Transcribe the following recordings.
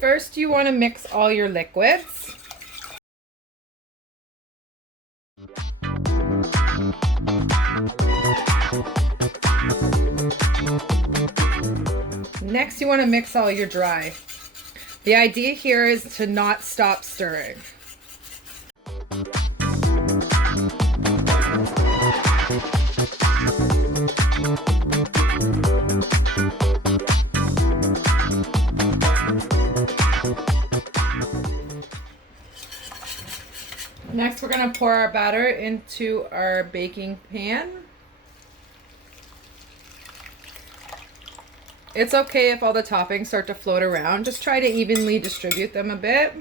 First, you want to mix all your liquids. Next, you want to mix all your dry. The idea here is to not stop stirring. Next, we're going to pour our batter into our baking pan. It's okay if all the toppings start to float around. Just try to evenly distribute them a bit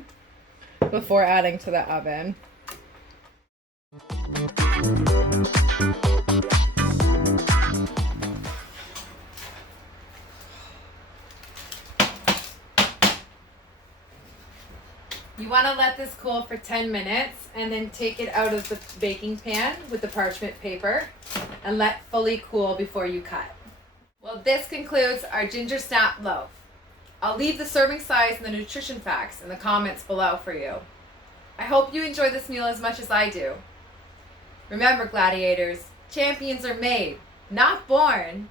before adding to the oven. You want to let this cool for 10 minutes and then take it out of the baking pan with the parchment paper and let fully cool before you cut. Well, this concludes our ginger snap loaf. I'll leave the serving size and the nutrition facts in the comments below for you. I hope you enjoy this meal as much as I do. Remember, gladiators, champions are made, not born.